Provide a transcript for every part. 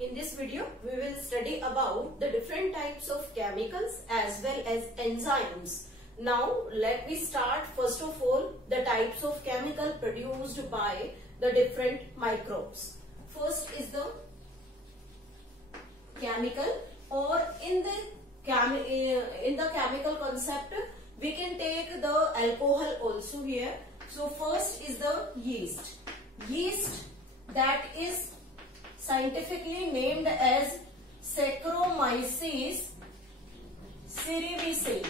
In this video, we will study about the different types of chemicals as well as enzymes. Now, let me start first of all the types of chemical produced by the different microbes. First is the chemical, or in the chemical concept, we can take the alcohol also here. So first is the yeast. Yeast that is scientifically named as Saccharomyces cerevisiae.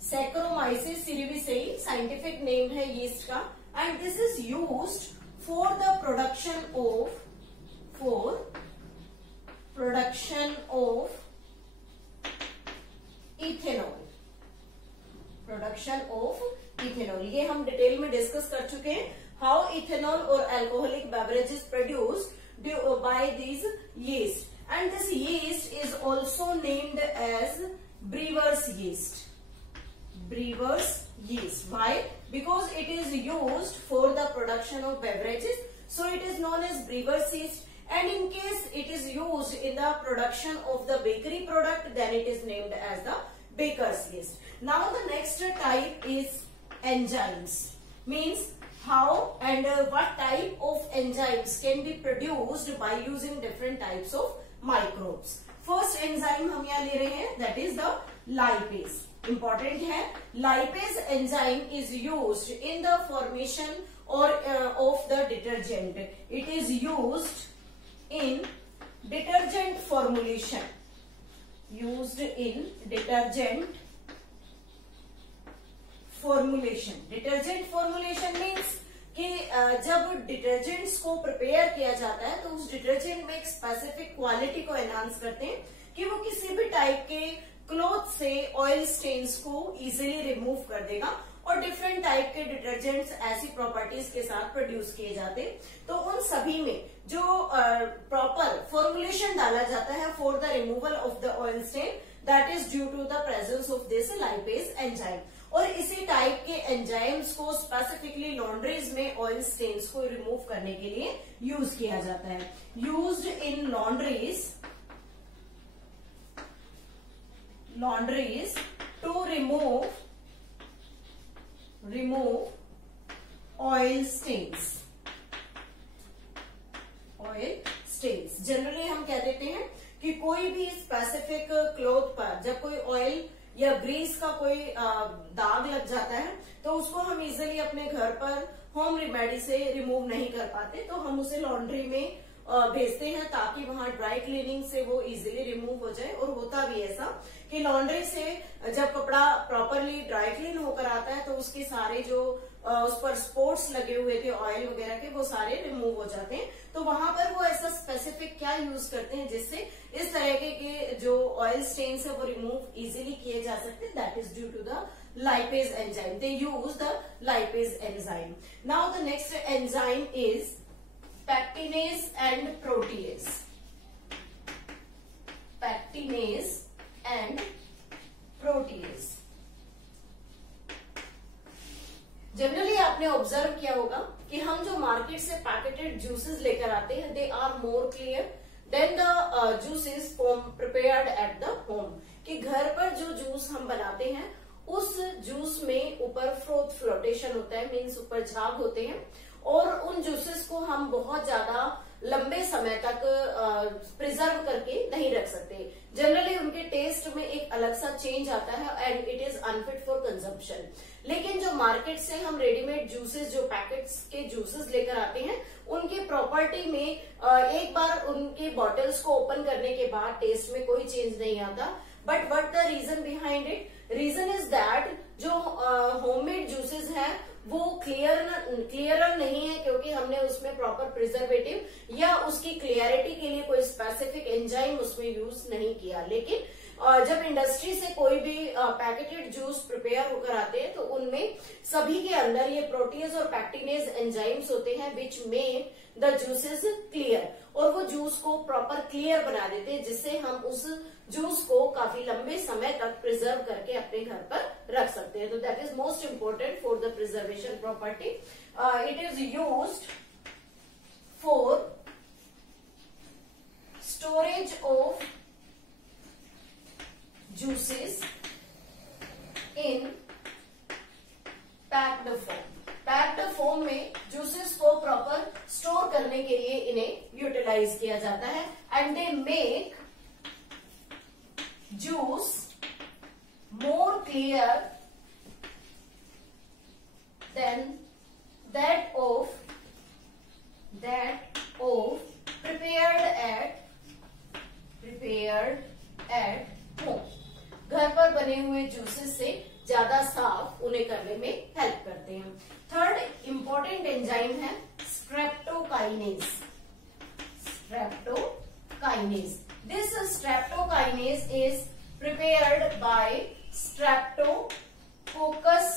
Saccharomyces cerevisiae scientific name है yeast का, and this is used for the production of ethanol. Production of ethanol, ये हम detail में discuss कर चुके हैं. How ethanol और alcoholic beverages produced by this yeast, and this yeast is also named as brewer's yeast. Brewer's yeast. Why? Because it is used for the production of beverages, so it is known as brewer's yeast. And in case it is used in the production of the bakery product, then it is named as the baker's yeast. Now the next type is enzymes. Means how and what type of enzymes can be produced by using different types of microbes. First enzyme हम यहाँ ले रहे हैं, that is the lipase. Important है, lipase enzyme is used in the formation or of the detergent. It is used in detergent formulation. Used in detergent formulation. Detergent formulation means कि जब detergents को prepare किया जाता है तो उस detergent में एक स्पेसिफिक क्वालिटी को एनहांस करते हैं कि वो किसी भी टाइप के क्लॉथ से ऑयल स्टेन्स को इजीली रिमूव कर देगा. और डिफरेंट टाइप के डिटर्जेंट्स ऐसी प्रॉपर्टीज के साथ प्रोड्यूस किए जाते हैं. तो उन सभी में जो प्रॉपर फॉर्मुलेशन डाला जाता है for the removal of the oil stain, that is due to the presence of this lipase enzyme. और इसी टाइप के एंजाइम्स को स्पेसिफिकली लॉन्ड्रीज में ऑयल स्टेन्स को रिमूव करने के लिए यूज किया जाता है. Used in laundries to remove oil stains. Generally हम कह देते हैं कि कोई भी स्पेसिफिक क्लॉथ पर जब कोई ऑयल या ग्रीस का कोई दाग लग जाता है तो उसको हम इजीली अपने घर पर होम रेमेडी से रिमूव नहीं कर पाते, तो हम उसे लॉन्ड्री में भेजते हैं ताकि वहां ड्राई क्लीनिंग से वो इजीली रिमूव हो जाए. और होता भी ऐसा कि लॉन्ड्री से जब कपड़ा प्रॉपरली ड्राई क्लीन होकर आता है तो उसके सारे जो उस पर स्पॉट्स लगे हुए थे ऑयल वगैरह के, वो सारे रिमूव हो जाते हैं. तो वहां पर वो ऐसा स्पेसिफिक क्या यूज करते हैं जिससे इस तरह के जो ऑयल स्टेन्स है वो रिमूव इजीली किए जा सकते हैं. That is due to the lipase enzyme. They use the lipase enzyme. Now the next enzyme is pectinase and protease. Pectinase and protease. Generally आपने ऑब्जर्व किया होगा कि हम जो मार्केट से पैकेटेड जूसेस लेकर आते हैं, they are more clear than the juices prepared at the home. कि घर पर जो जूस हम बनाते हैं उस जूस में ऊपर फ्लोटेशन होता है, मीन्स ऊपर झाग होते हैं, और उन जूसेस को हम बहुत ज्यादा लंबे समय तक प्रिजर्व करके नहीं रख सकते. जनरली उनके टेस्ट में एक अलग सा चेंज आता है and it is unfit for consumption. लेकिन जो मार्केट से हम रेडीमेड जूसेस, जो पैकेट्स के जूसेस लेकर आते हैं, उनकी प्रॉपर्टी में एक बार उनके बॉटल्स को ओपन करने के बाद टेस्ट में कोई चेंज नहीं आता. But what the reason behind it? Reason is that जो होममेड जूसेस हैं वो क्लियरर नहीं है, क्योंकि हमने उसमें प्रॉपर प्रिजर्वेटिव या उसकी क्लियरिटी के लिए कोई स्पेसिफिक एंजाइम उसमें यूज नहीं किया. लेकिन जब इंडस्ट्री से कोई भी पैकेटेड जूस प्रिपेयर होकर आते हैं तो उनमें सभी के अंदर ये प्रोटीज और पैक्टिनेज एंजाइम्स होते हैं which make the juices clear, और वो जूस को प्रॉपर क्लियर बना देते हैं जिससे हम उस जूस को काफी लंबे समय तक प्रिजर्व करके अपने घर पर रख सकते हैं. तो that is most important for the preservation property. It is used for के लिए इन्हें यूटिलाइज किया जाता है and they make juice more clear than that of prepared at home. घर पर बने हुए जूसेस से ज्यादा साफ उन्हें करने में हेल्प करते हैं. थर्ड इंपॉर्टेंट एंजाइम है streptokinase. This streptokinase is prepared by Streptococcus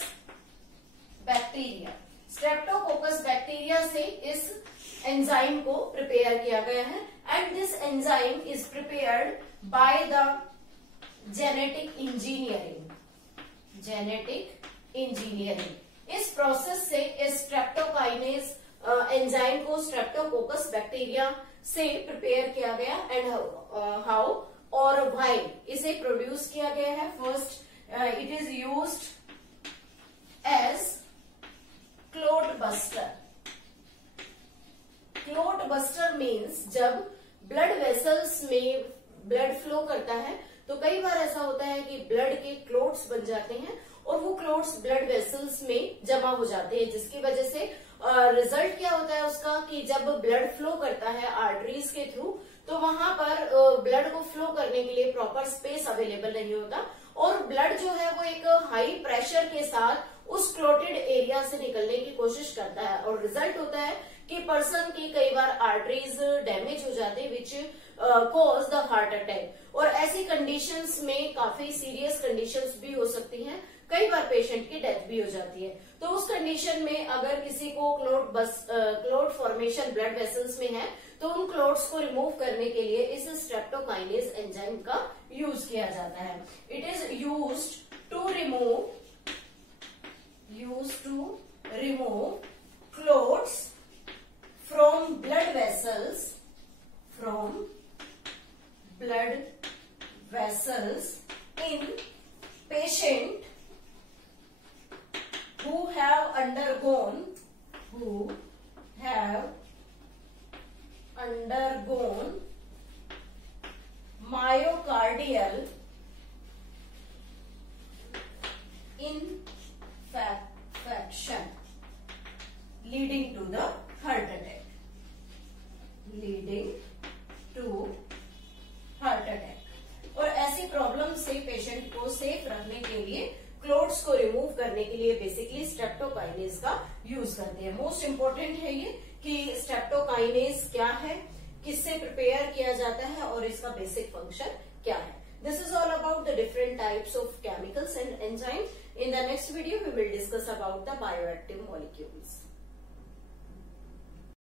bacteria. Streptococcus bacteria से इस एंजाइम को प्रिपेयर किया गया है and this enzyme is prepared by the genetic engineering. इस प्रोसेस से इस स्ट्रेप्टोकाइनेज एंजाइम को स्ट्रेप्टोकोकस बैक्टीरिया से प्रिपेयर किया गया एंड हाउ और व्हाई इसे प्रोड्यूस किया गया है. First it is used as clot buster means जब ब्लड वेसल्स में ब्लड फ्लो करता है तो कई बार ऐसा होता है कि ब्लड के क्लोट्स बन जाते हैं और वो क्लोट्स ब्लड वेसल्स में जमा हो जाते हैं, जिसकी वजह से रिजल्ट क्या होता है उसका कि जब ब्लड फ्लो करता है आर्टरीज के थ्रू तो वहां पर ब्लड को फ्लो करने के लिए प्रॉपर स्पेस अवेलेबल नहीं होता और ब्लड जो है वो एक हाई प्रेशर के साथ उस क्लोटेड एरिया से निकलने की कोशिश करता है और रिजल्ट होता है कि पर्सन की कई बार आर्टरीज डैमेज हो जाते हैं which cause the heart attack. और ऐसी कंडीशंस में काफी सीरियस कंडीशंस भी हो सकती हैं, कई बार पेशेंट की डेथ भी हो जाती है. तो उस कंडीशन में अगर किसी को क्लोट फॉर्मेशन ब्लड वेसल्स में है तो उन क्लोट्स को रिमूव करने के लिए इस स्ट्रेप्टोकाइनेज एंजाइम का यूज किया जाता है. It is used to remove clots from blood vessels in patient who have undergone myocardial infarction leading to the heart attack. और ऐसी प्रॉब्लम से पेशेंट को सेफ रखने के लिए क्लोट्स को रिमूव करने के लिए बेसिकली स्ट्रेप्टोकाइनेज का यूज करते हैं. मोस्ट इंपोर्टेंट है ये कि स्ट्रेप्टोकाइनेज क्या है, किससे प्रिपेयर किया जाता है और इसका बेसिक फंक्शन क्या है. This is all about the different types of chemicals and enzymes. In the next video, we will discuss about the bioactive molecules.